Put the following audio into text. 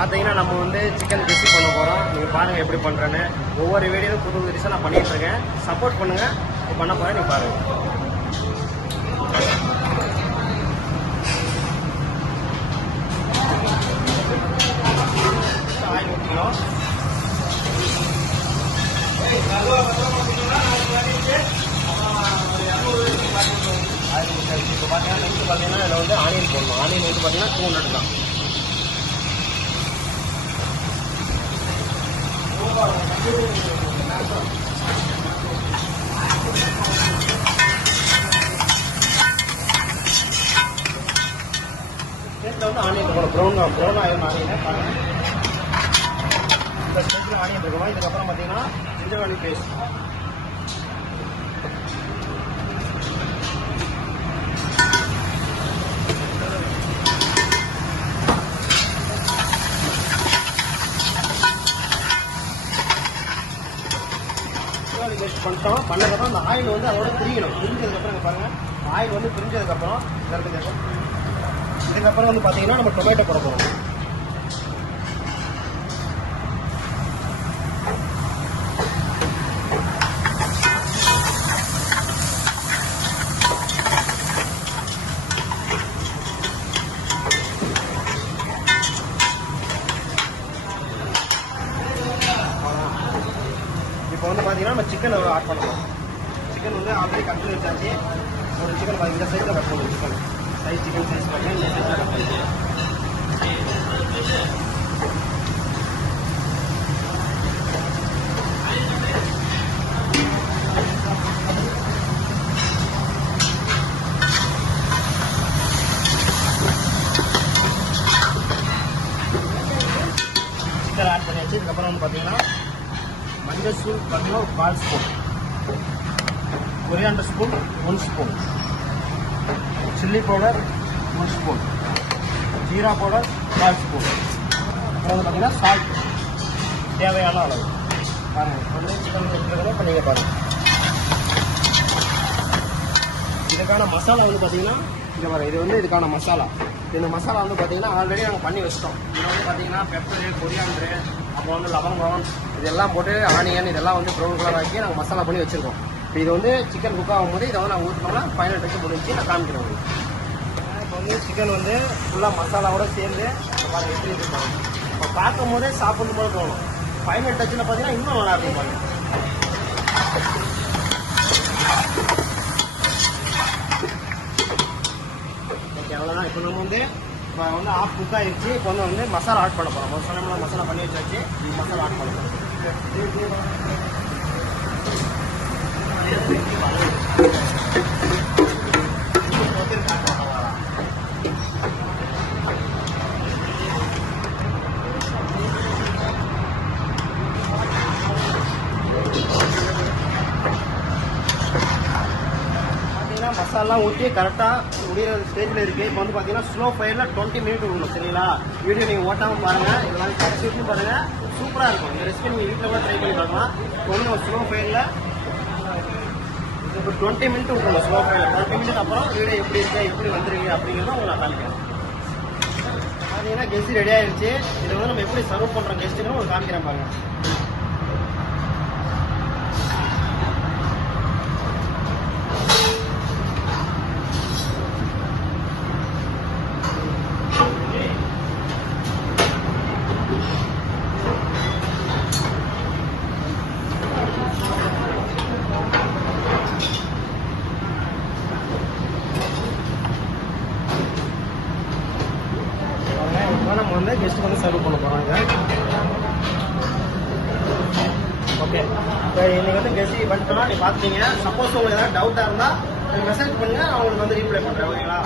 பார்த்தீங்கன்னா நம்ம வந்து சிக்கன் ரெசிபி பண்ண போகிறோம். நீங்கள் பாருங்கள் எப்படி பண்ணுறேன்னு. ஒவ்வொரு வீடியோவும் புது புது டிஷ்ஷாக நான் பண்ணிகிட்டு இருக்கேன். சப்போர்ட் பண்ணுங்கள். பண்ண போகிறேன், நீங்கள் பாருங்கள். ஆயில் ஊற்றிக்கணும். ஆயில் ஊற்றி இப்போ பார்த்தீங்கன்னா நெக்ஸ்ட் பார்த்தீங்கன்னா இதில் வந்து ஆனியன் போடணும். ஆனியன் வந்து பார்த்தீங்கன்னா 200 தான். டேஸ்ட்டில் வந்து ஆனியன் போகணும். ப்ரௌன் ஆயிரம் ஆனியன் பாருங்கள். இந்த ஸ்டேஜில் ஆனியன் இருக்கணும். இதுக்கப்புறம் பார்த்தீங்கன்னா ஜிஞ்சர் கார்லிக் பேஸ்ட், பேஸ்ட் பண்ணிட்டோம். பண்ணதுக்கப்புறம் அந்த ஆயில் வந்து அதோட பிரிக்கணும். பிரிஞ்சதுக்கப்புறம் இங்கே பாருங்கள், ஆயில் வந்து பிரிஞ்சதுக்கப்புறம் இதுக்கப்புறம் வந்து பார்த்தீங்கன்னா நம்ம டொமேட்டோ போட போகிறோம். இப்போ வந்து பார்த்தீங்கன்னா நம்ம சிக்கன் ஆட் பண்ணணும். சிக்கன் வந்து ஆல்ரெடி கட் பண்ணி வச்சாச்சு. ஒரு சிக்கன் இந்த சைஸில் கட் பண்ணுவோம். சிக்கன் சைஸ் பார்த்தீங்கன்னா இந்த சைஸில் கட் பண்ணுவோம். சிக்கன் ஆட் பண்ணியாச்சு. இதுக்கப்புறம் வந்து பார்த்தீங்கன்னா மஞ்சள் தூள் பார்த்தீங்கன்னா ஒரு 1/4 spoon, coriander spoon 1 spoon, chilli powder 1 spoon, jeera powder 1/4 spoon. அப்புறம் வந்து பார்த்தீங்கன்னா சால்ட் தேவையான அளவு. பாருங்கள் வந்து சிக்கன் எடுத்துக்கிறத இப்போ நீங்கள் பாருங்கள். இதுக்கான மசாலா வந்து பார்த்தீங்கன்னா இங்கே பாருங்கள், இது வந்து இதுக்கான மசாலா. இந்த மசாலா வந்து பார்த்தீங்கன்னா ஆல்ரெடி நாங்கள் பண்ணி வச்சிட்டோம். இதில் வந்து பார்த்தீங்கன்னா பெப்பரு, கொரியாண்டரு, அப்புறம் வந்து லவங்கம் இதெல்லாம் போட்டு ஆனியன் இதெல்லாம் வந்து ப்ரௌன் கலர் ஆக்கி நாங்கள் மசாலா பண்ணி வச்சுருக்கோம். இப்போ இது வந்து சிக்கன் குக் ஆகும்போது இதை வந்து நாங்கள் ஊற்றினோம்னா ஃபைனல் டச்சு முடிஞ்சு நான் காமிக்கிறேன் உங்களுக்கு. இப்போ வந்து சிக்கன் வந்து ஃபுல்லாக மசாலாவோட சேர்ந்து பாருங்கள் எப்படி இருப்பாங்க. இப்போ பார்க்கும் போதே சாப்பிடும் போது தோணும். ஃபைனல் டச்சில் பார்த்தீங்கன்னா இன்னும் நல்லா இருக்கும் பாருங்கள். ஓகே, அவ்வளோதான். இப்போ நம்ம வந்து ஆஃப் குக் ஆகிடுச்சு. இப்போ வந்து மசாலா ஆட் பண்ண போகிறோம். மசாலா பண்ணி வச்சாச்சு. மசாலா ஆட் பண்ண போகிறோம். மசாலாம் ஊற்றி கரெக்டாக முடிகிற ஸ்டேஜில் இருக்குது. இப்போ வந்து பார்த்தீங்கன்னா ஸ்லோ ஃபயரில் 20 மினிட் விடணும். சரிங்களா? வீடியோ நீங்கள் ஓட்டாமல் பாருங்கள். இதெல்லாம் கரெக்ட் பாருங்கள். சூப்பராக இருக்கும். இந்த ரெசிபி நீங்கள் வீட்டில் கூட ட்ரை பண்ணி பார்க்கலாம். இப்போ வந்து நம்ம ஸ்லோ ஃபயரில் இப்போ 20 மினிட் விடணும். ஸ்லோ ஃபயரில் 20 மினிட் அப்புறம் வீடியோ எப்படி இருக்குது, எப்படி வந்துருக்கு அப்படிங்கிறத உங்களுக்கு நான் காமிக்கிறேன். பார்த்தீங்கன்னா கெஸ்ட் ரெடி ஆகிடுச்சு. இதை வந்து நம்ம எப்படி சர்வ் பண்ணுறோம் கெஸ்ட்டுன்னு உங்களுக்கு காமிக்கிறேன் பாருங்கள். நம்ம வந்து கெஸ்ட்டுக்கு வந்து சர்வ் பண்ண போகிறாங்க. ஓகே, இப்போ நீங்கள் வந்து கெஸ்ட் பண்ணிட்டோம்னா நீங்கள் பார்த்துட்டீங்க. சப்போஸ் உங்களுக்கு ஏதாவது டவுட்டாக இருந்தால் மெசேஜ் பண்ணுங்கள். நான் உங்களுக்கு வந்து ரீப்ளை பண்ணுறேன். ஓகேங்களா?